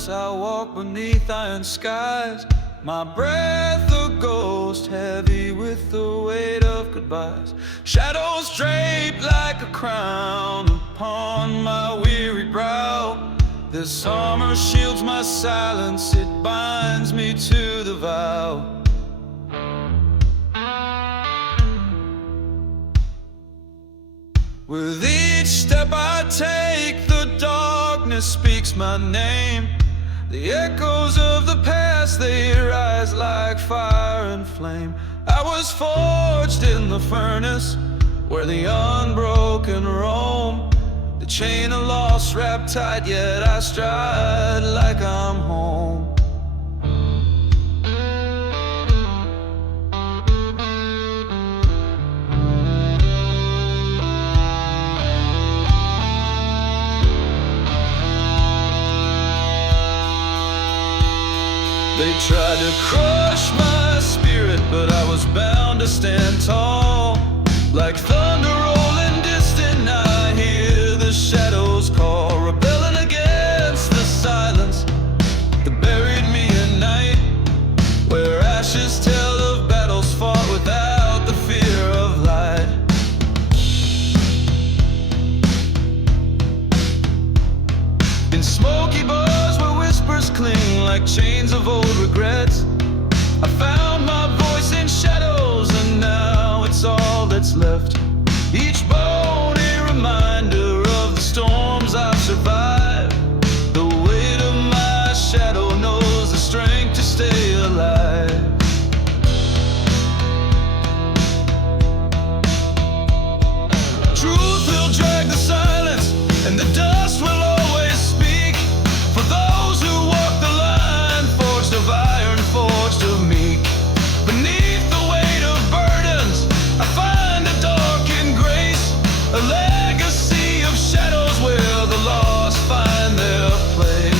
silence, I walk beneath iron skies. My breath a ghost, heavy with the weight of goodbyes. Shadows drape like a crown upon my weary brow. This armor shields my silence, it binds me to the vow. With each step I take, the darkness speaks my name. The echoes of the past, they rise like fire and flame. I was forged in the furnace, where the unbroken roam. The chain of loss wrapped tight, yet I stride like I'm home. They tried to crush my spirit, but I was bound to stand tall. Like thunder rolling distant, I hear the shadows call, rebelling against the silence that buried me at night, where ashes tell of battles fought without the fear of light. In smoky bars where whispers cling like chains of old regrets, I found my voice in shadows, and now it's all that's left. Each bone a reminder of the storms I've survived. The weight of my shadow knows the strength to stay alive. Truth will drag the silence, and the dust will always speak. For those who walk the line, forged of iron, forged of meek. Beneath the weight of burdens, I find a darkened grace, a legacy of shadows where the lost find their place.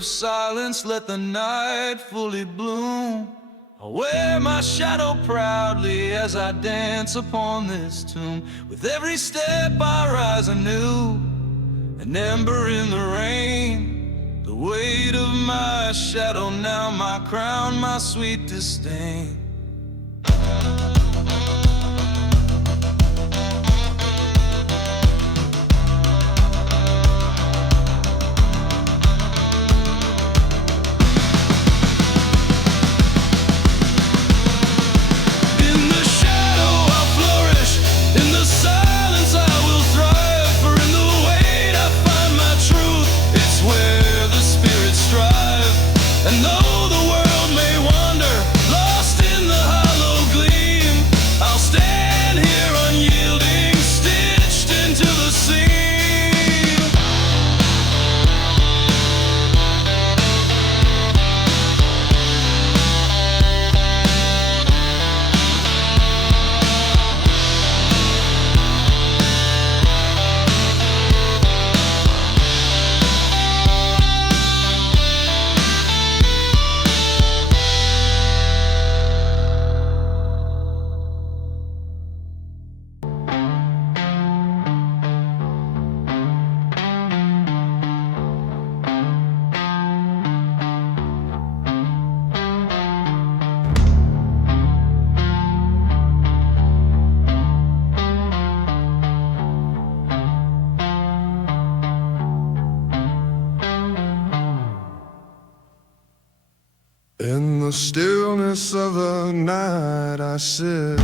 Silence, let the night fully bloom. I wear my shadow proudly as I dance upon this tomb. With every step I rise anew, an ember in the rain. The weight of my shadow now my crown, my sweet disdain. And though the world may wander, lost in the hollow gleam, I'll stand here unyielding, stitched into the seam. In the stillness of the night I sit,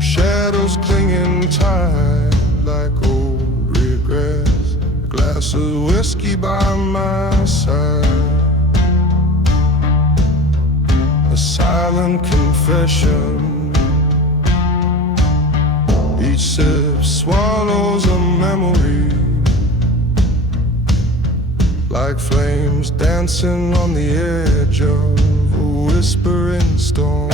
shadows clinging tight like old glass of whiskey by my side. A silent confession. Each sip swallows a memory, like flames dancing on the edge of a whispering storm.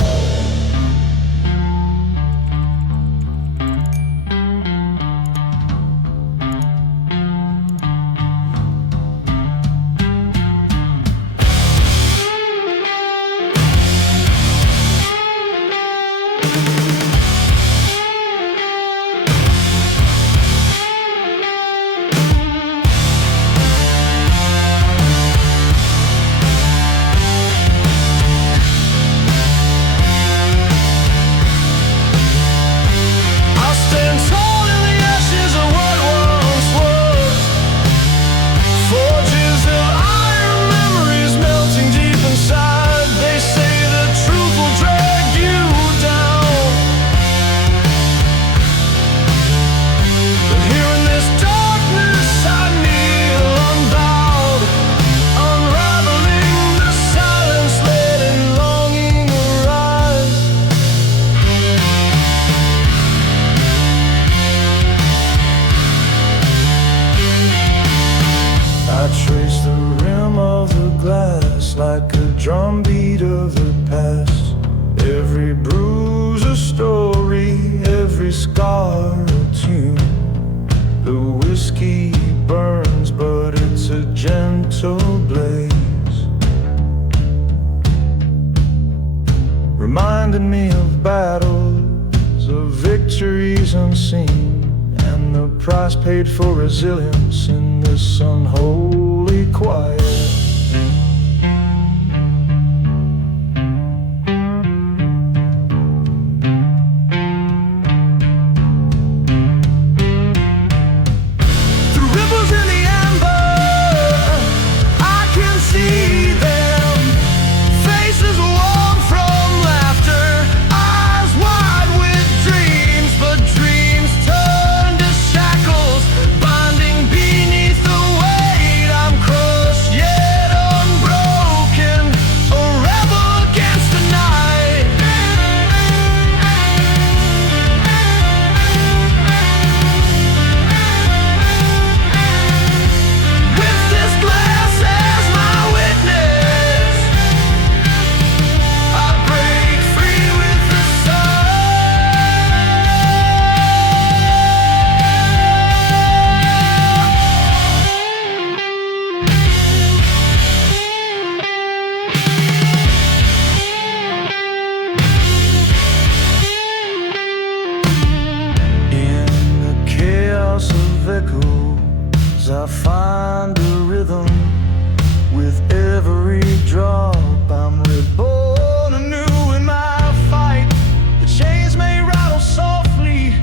Like a drumbeat of the past, every bruise a story, every scar a tune. The whiskey burns, but it's a gentle blaze, reminding me of battles, of victories unseen, and the price paid for resilience in this unholy quiet. I find a rhythm with every drop. I'm reborn anew in my fight. The chains may rattle softly,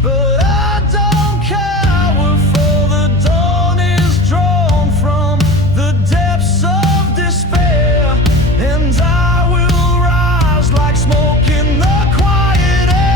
but I don't care, for the dawn is drawn from the depths of despair, and I will rise like smoke in the quiet air.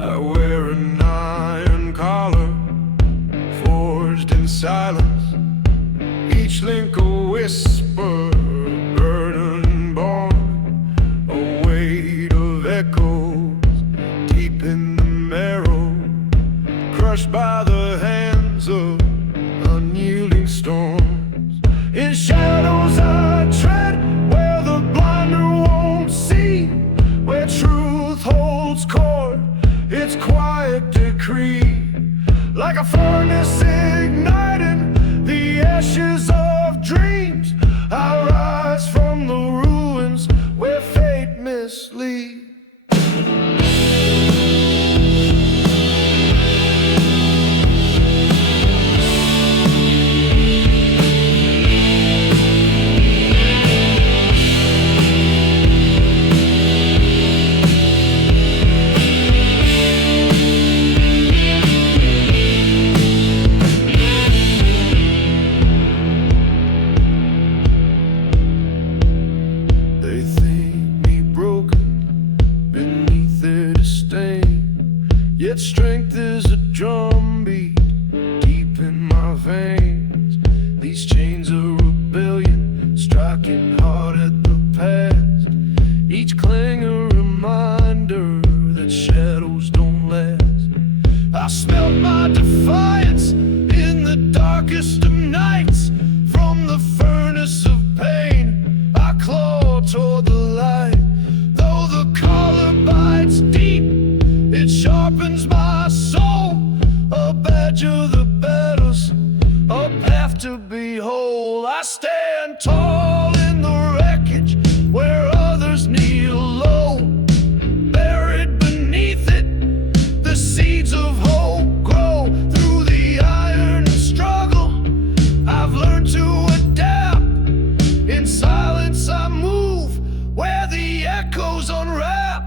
I wear an iron collar, forged in silence, each link a whisper, burden born, a weight of echoes deep in the marrow, crushed by the hands of unyielding. a furnace igniting the ashes of dreams. I rise from the ruins where fate misleads. They think me broken beneath their disdain, yet strength is a drumbeat deep in my veins. These chains of rebellion striking hard at the past, each clang a reminder that shadows don't last. I smelt my defiance in the darkest of nights. From the furnace of pain I claw toward the light. Though the collar bites deep, it sharpens my soul. A badge of the battles, a path to be whole. I stand tall in the wreckage where others kneel low. Buried beneath it, the seeds of hope grow. Through the iron struggle, I've learned to adapt. In silence I move where the echoes unwrap.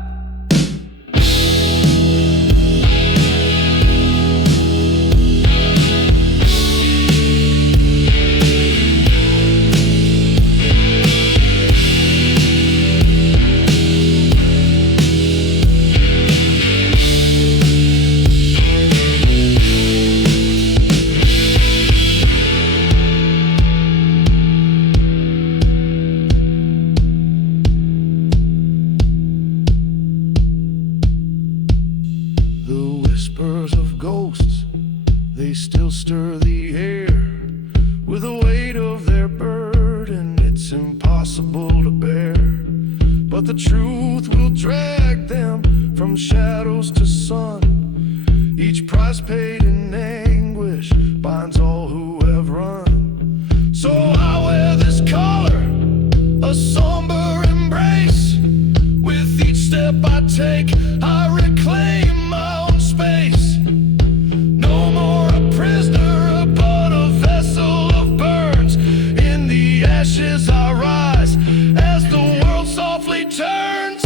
The whispers of ghosts, they still stir the air. With the weight of their burden, it's impossible to bear. But the truth will drag them from shadows to sun. Each price paid in anguish binds all who have run. So I wear this collar, a somber embrace. With each step I take, I reclaim my own space. No more a prisoner, but a vessel of burns. In the ashes I rise as the world softly turns.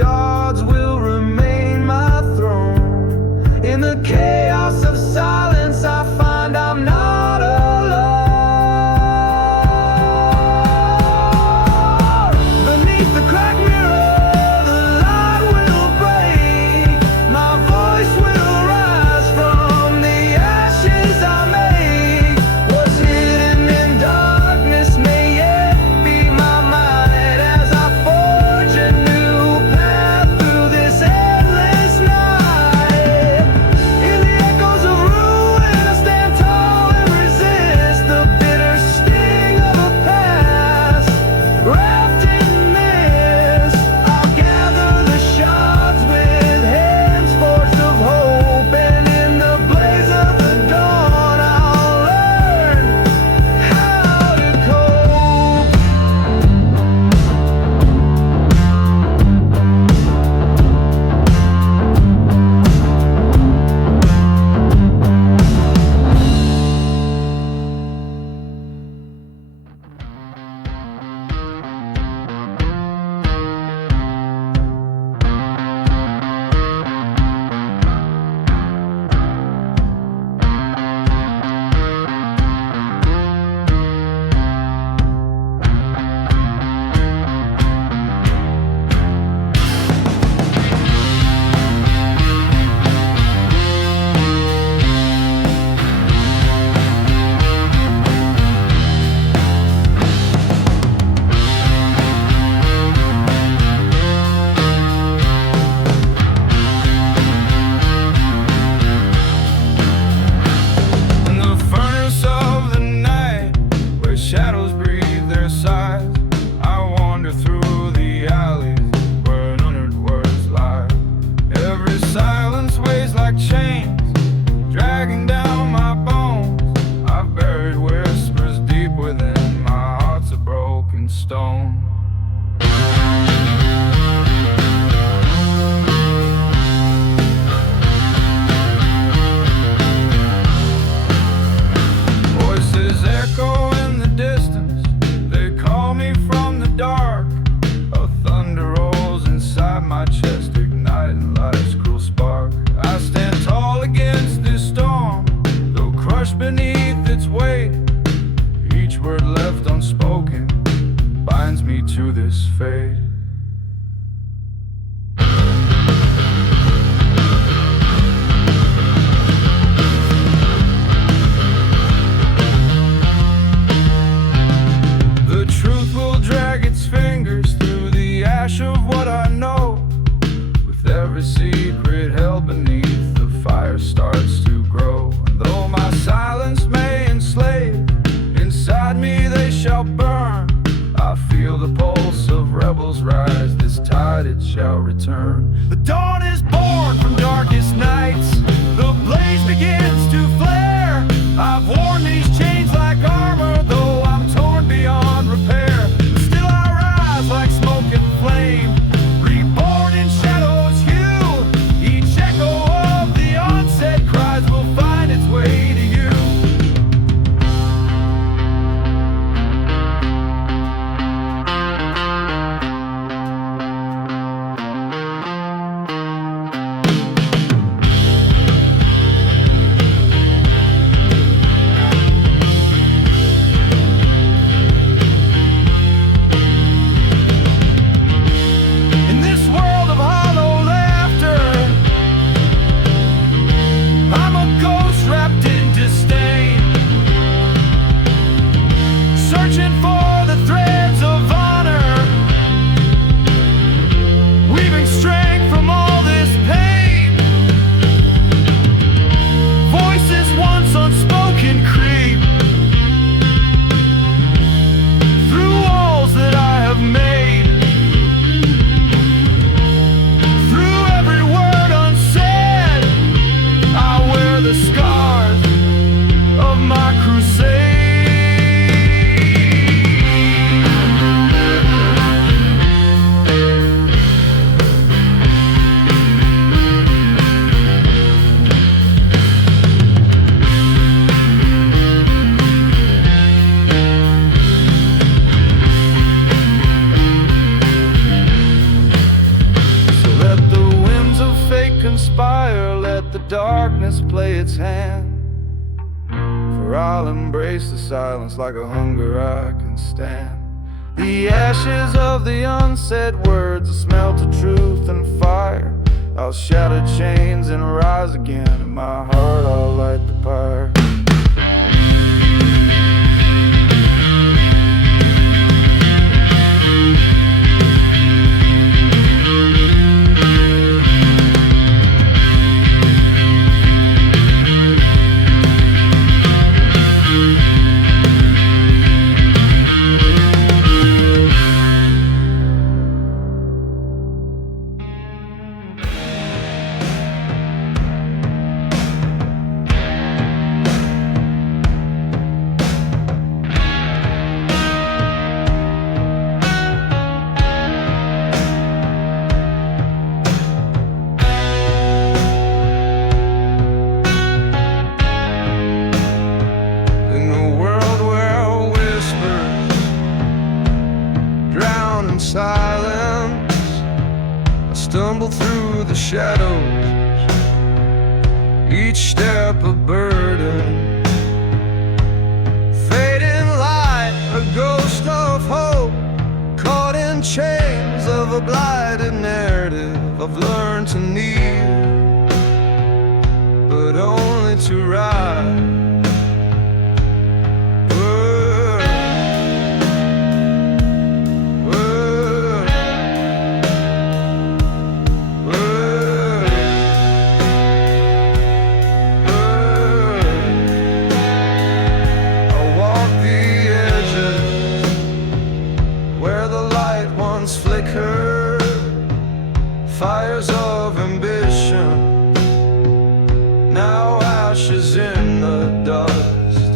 shards will remain my throne. In the chaos of silence I find I'm not alone. Beneath the cracked mirror the light will break. My voice will rise from the ashes I made. What's hidden in darkness may yet be my might as I forge a new path through this endless night. In the echoes of ruin I stand tall and resist the bitter sting of a past wrapped in mist. I'll gather the shards with hands forged of hope, and in the blaze of the dawn I'll learn how to cope. In the furnace of the night, where shadows breathe their sighs, I wander through the alleys where unuttered words lie. Every silence weighs like chains, dragging down my bones. I've buried whispers deep within, my heart's a broken stone. Voices echo in the distance, they call me from the dark. A thunder rolls inside my chest, igniting life's cruel spark. I stand tall against this storm, though crushed beneath its weight. Each word left unspoken binds me to this fate. The truth will drag its fingers through the ash of what I know. With every secret held beneath, the fire starts to grow. And though my silence may enslave, inside me they shall burn. I feel the pulse of rebels darkness play its hand. For I'll embrace the silence like a hunger I can stand. The ashes of the unsaid words will smelt of truth and fire. I'll shatter chains and rise again. In my heart I'll light the pyre. Silence, I stumble through the shadows, each step a burden. Fading light, a ghost of hope, caught in chains of a blighted narrative. I've learned to kneel, but only to rise. Fires of ambition, now ashes in the dust.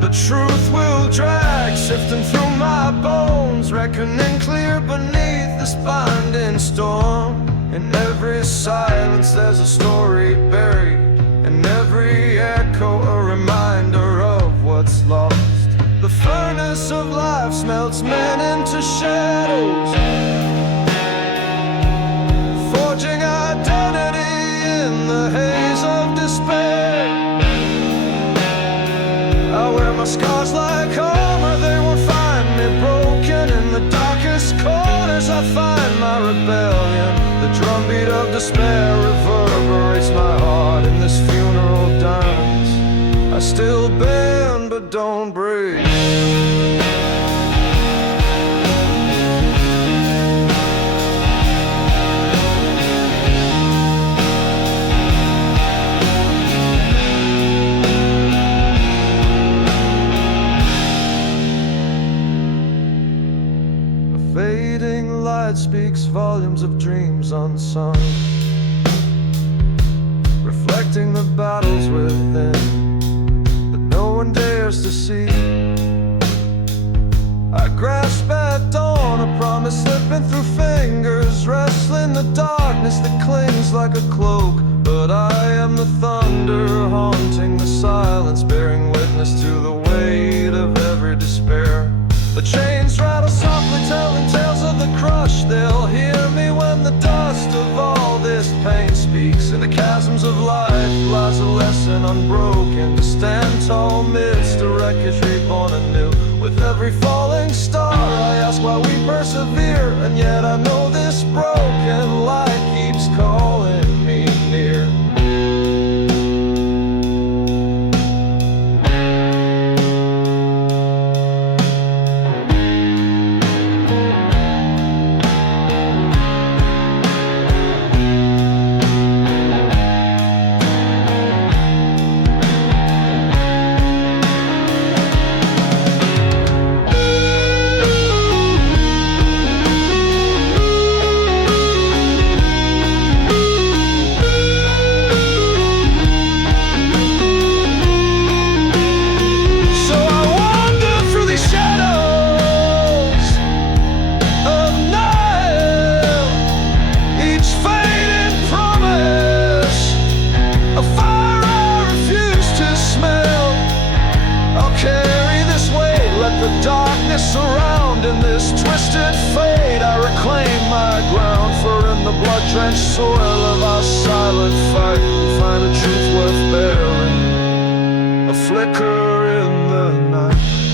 The truth will drag, sifting through my bones, reckoning clear beneath this binding storm. In every silence there's a story buried, in every echo a reminder of what's lost. The furnace of life smelts men into shadows, forging identity in the haze of despair. I wear my scars like armor, they won't find me broken. In the darkest corners I find my rebellion. The drumbeat of despair reverberates my heart in this funeral dance. I still bend but don't break. Fading light speaks volumes of dreams unsung, reflecting the battles within that no one dares to see. I grasp at dawn, a promise slipping through fingers, wrestling the darkness that clings like a cloak. But I am the thunder haunting the silence, bearing witness to the weight of every despair. The chains rattle softly, telling tales of the crush. They'll hear me when the dust of all this pain speaks. In the chasms of life lies a lesson unbroken, to stand tall midst the wreckage reborn anew. With every falling star I ask why we persevere, and yet I know this broken light keeps calling me near. Surrounding this twisted fate, I reclaim my ground, for in the blood-drenched soil of our silent fight, we find a truth worth bearing, a flicker in the night.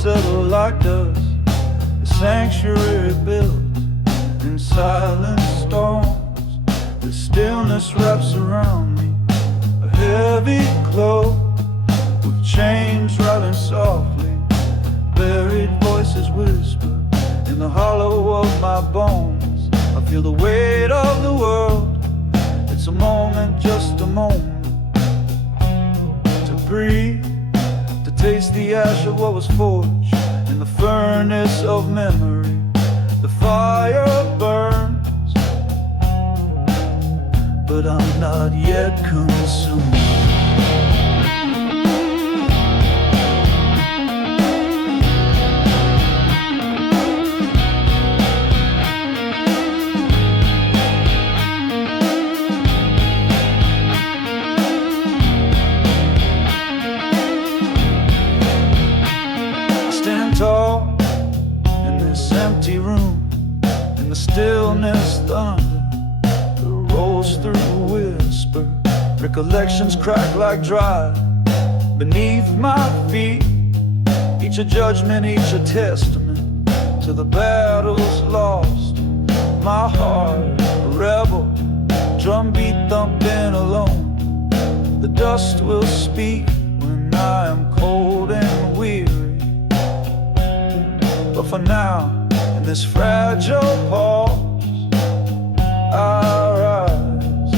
settle like dust. A sanctuary built in silent storms. The stillness wraps around me, a heavy cloak with chains rattling softly. Buried voices whisper in the hollow of my bones. I feel the weight of the world. It's a moment, just a moment, to breathe, to taste the ash of what was forged in the furnace of memory. The fire burns, but I'm not yet consumed. Tall in this empty room, in the stillness thunder that rolls through a whisper. Recollections crack like dry beneath my feet, each a judgment, each a testament to the battles lost. My heart a rebel, drumbeat thumping alone. The dust will speak when I am cold and weary. But for now, in this fragile pause, I rise.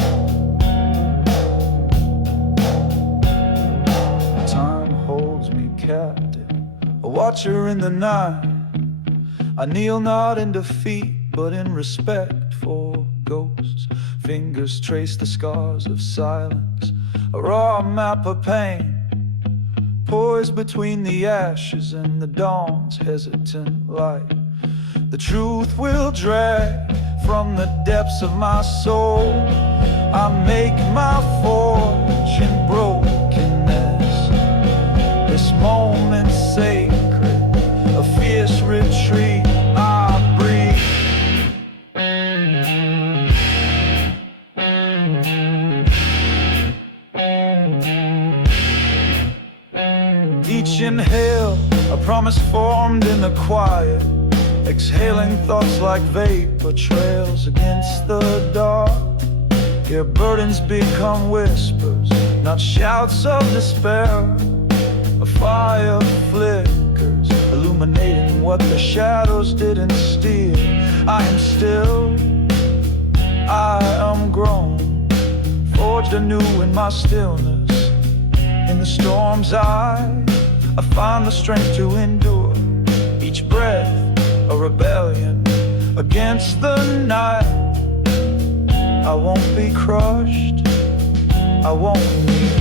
Time holds me captive, a watcher in the night. I kneel not in defeat, but in respect for ghosts. Fingers trace the scars of silence, a raw map of pain, poised between the ashes and the dawn's hesitant light. The truth will drag from the depths of my soul. I make my forge in brokenness, this moment sacred, a fierce retreat. I breathe. Each inhale, a promise formed in the quiet, exhaling thoughts like vapor trails against the dark. Here burdens become whispers, not shouts of despair. A fire flickers, illuminating what the shadows didn't steal. I am still, I am grown, forged anew in my stillness. In the storm's eye, I find the strength to endure. Each breath a rebellion against the night. I won't be crushed, I won't kneel.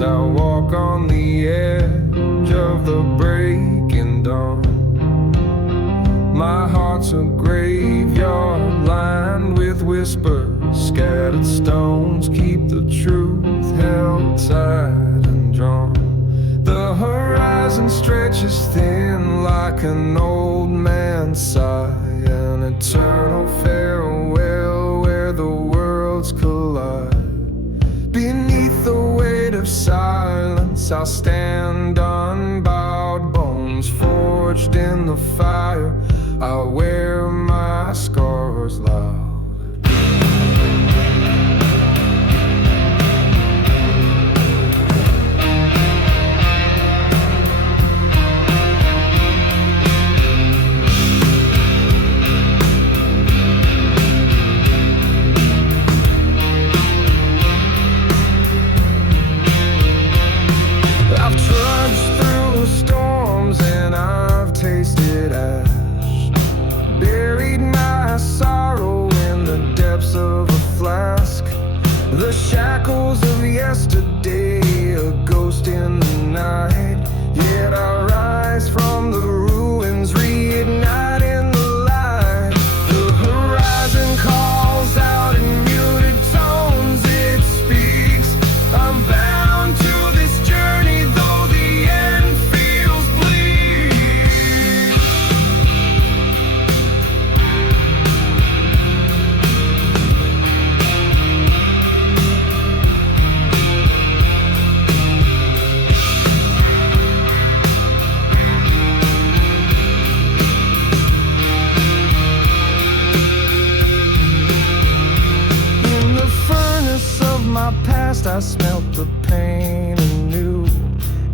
as I walk on the edge of the breaking dawn. My heart's a graveyard lined with whispers, scattered stones keep the truth held tight and drawn. The horizon stretches thin like an old man's sigh, an eternal farewell where the worlds collide. Beneath the weight of silence I'll stand unbowed, bones forged in the fire. I'll wear my scars loud. I've trudged through storms and I've tasted ash, buried my sorrow in the depths of a flask. The shackles of yesterday, a ghost in the night. Yet I rise from the ruins, reigniting the light. The horizon calls out in muted tones, it speaks. I'm bound to this journey, though the end feels bleak. In the furnace of my past I smelt the pain anew.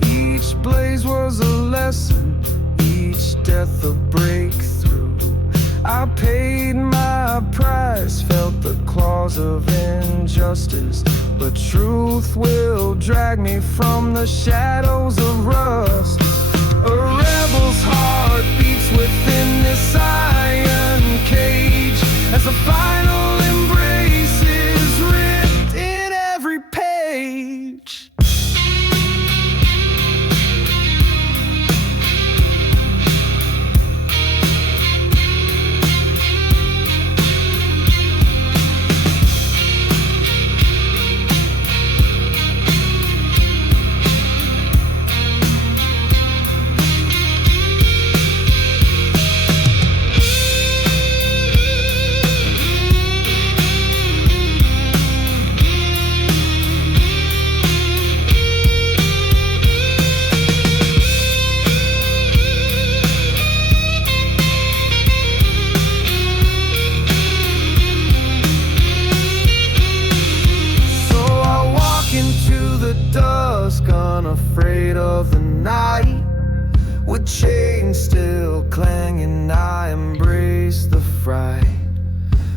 Each blaze was a lesson, each death a breakthrough. I paid my price, felt the claws of injustice, but truth will drag me from the shadows of rust. A rebel's heart beats within this iron cage as the final embrace is ripped in every page. Unafraid of the night, with chains still clanging, I embrace the fright.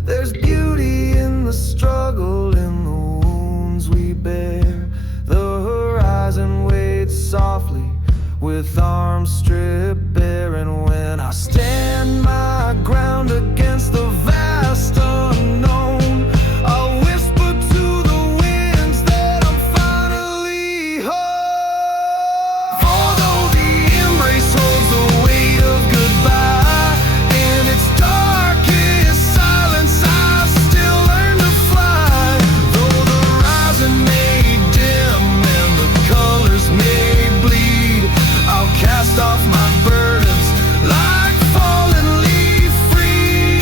There's beauty in the struggle, in the wounds we bear. The horizon waits softly with arms stripped bare, and when I stand my ground against the vast unknown, I'll whisper to the winds that I'm finally home. For though the embrace holds the weight of goodbye, in its darkest silence I still learn to fly. Though the horizon may dim and the colors may bleed, I'll cast off my burdens like fallen leaf free.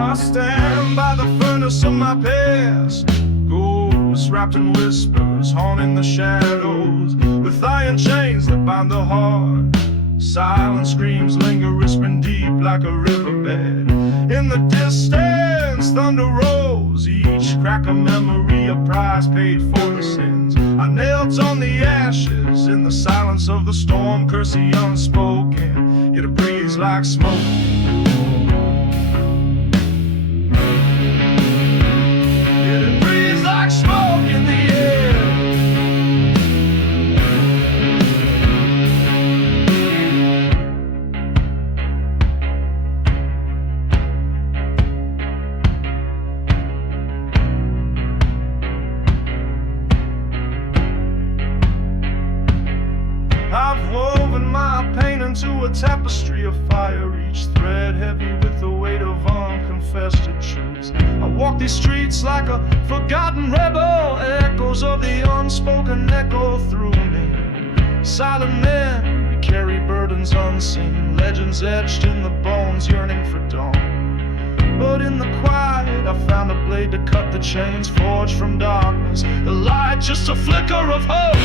I stand by the furnace of my past, ghosts wrapped in whispers, haunting the shadows, with iron chains that bind the heart. Silent screams linger, whispering deep like a riverbed. In the distance, thunder rolls, each crack a memory, a price paid for the sins I knelt on the ashes. In the silence of the storm, curse the unspoken, yet it breathes like smoke. Yet it breathes like smoke in the air. I've woven my pain into a tapestry of fire, each thread heavy with the weight of unconfessed truths. I walk these streets like a forgotten rebel, echoes of the unspoken echo through me. Silent men, we carry burdens unseen, legends etched in the bones, yearning for dawn. But in the quiet, I found a blade to cut the chains, forged from darkness. The light, just a flicker of hope.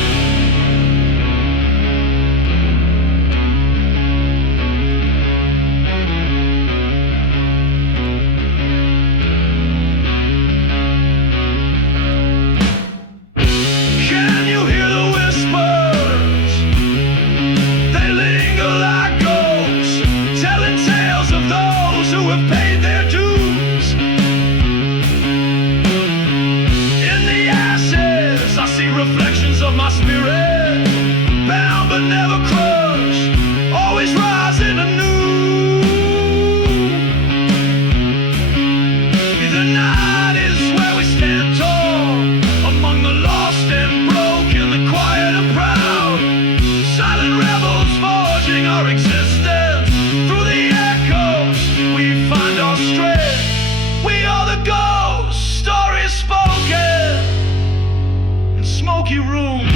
Reflections of my spirit, bound but never crushed, always rising anew. The night is where we stand tall, among the lost and broken, the quiet and proud. Silent rebels forging our existence. Through the echoes we find our strength. We are the ghosts, stories spoken, smoky room.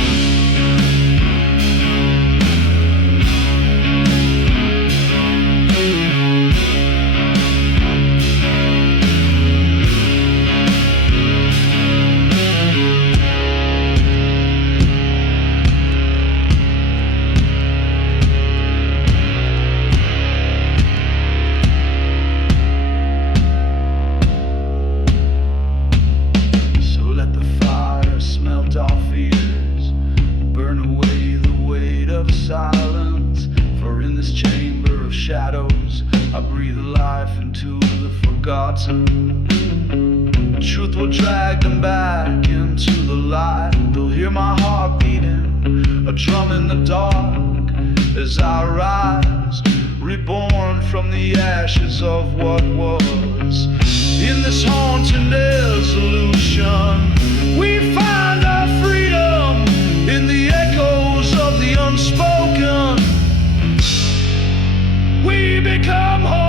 So let the fire smelt our fears, burn away the weight of silence. For in this chamber of shadows, I breathe life into the forgotten. Truth will drag them back into the light. They'll hear my heart beating, a drum in the dark, as I rise, reborn from the ashes of what was. In this haunting dissolution, we find our freedom in the echoes of the unspoken. We become whole.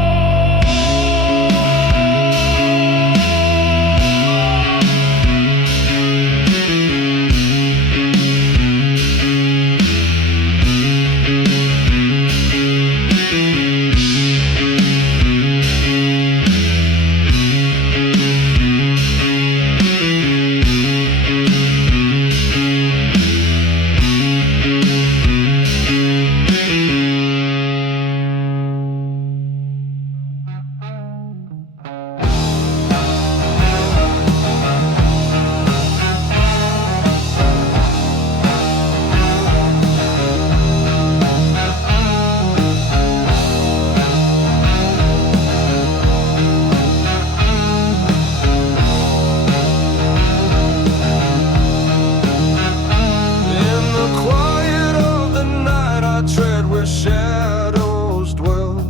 Shadows dwell,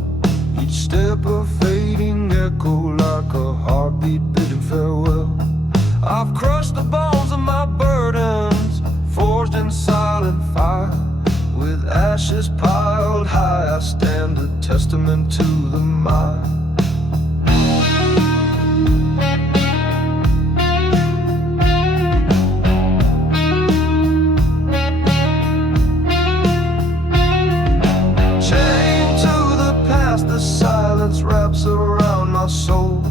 each step a fading echo like a heartbeat bidding farewell. I've crushed the bones of my burdens, forged in silent fire. With ashes piled high, I stand a testament to the mind. Wraps around my soul,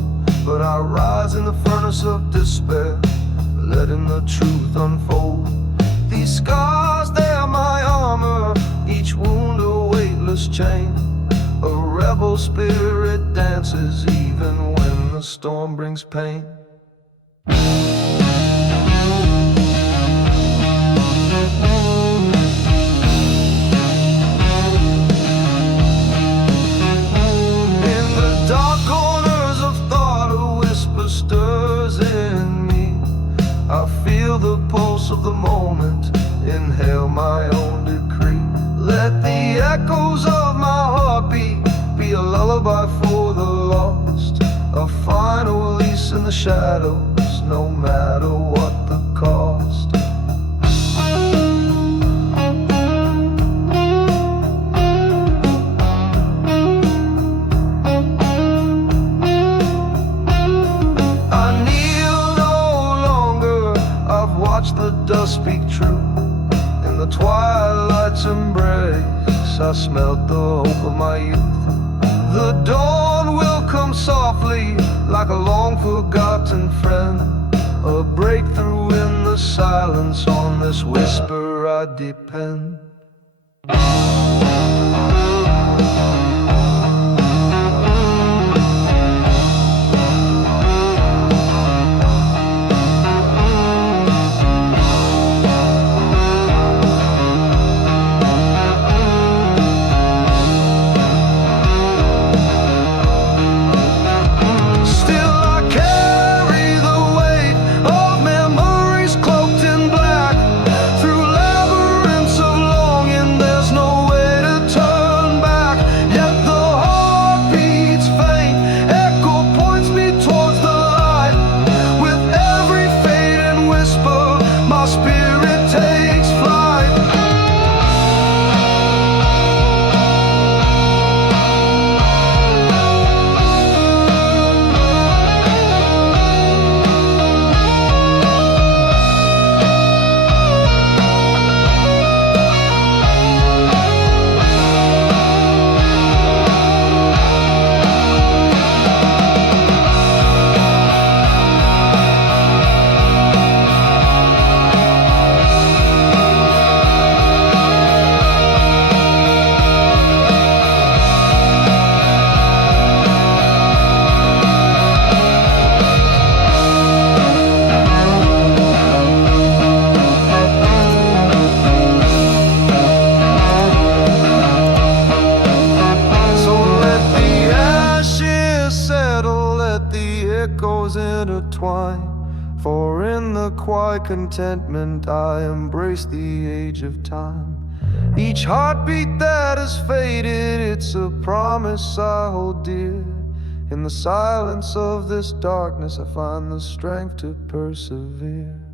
but I rise in the furnace of despair, letting the truth unfold. These scars, they are my armor, each wound a weightless rebel spirit dances even when the storm brings pain. Dark corners of thought, a whisper stirs in me. I feel the pulse of the moment, inhale my own decree. Let the echoes of my heartbeat be a lullaby for the lost, a final release in the shadows, no matter what the cost. Watch the dust speak true. In the twilight's embrace, I smelt the hope of my youth. The dawn will come softly, like a long-forgotten friend. A breakthrough in the silence, on this whisper I depend. Intertwined, for in the quiet contentment I embrace the age of time. Each heartbeat that has faded, it's a promise I hold dear. In the silence of this darkness I find the strength to persevere.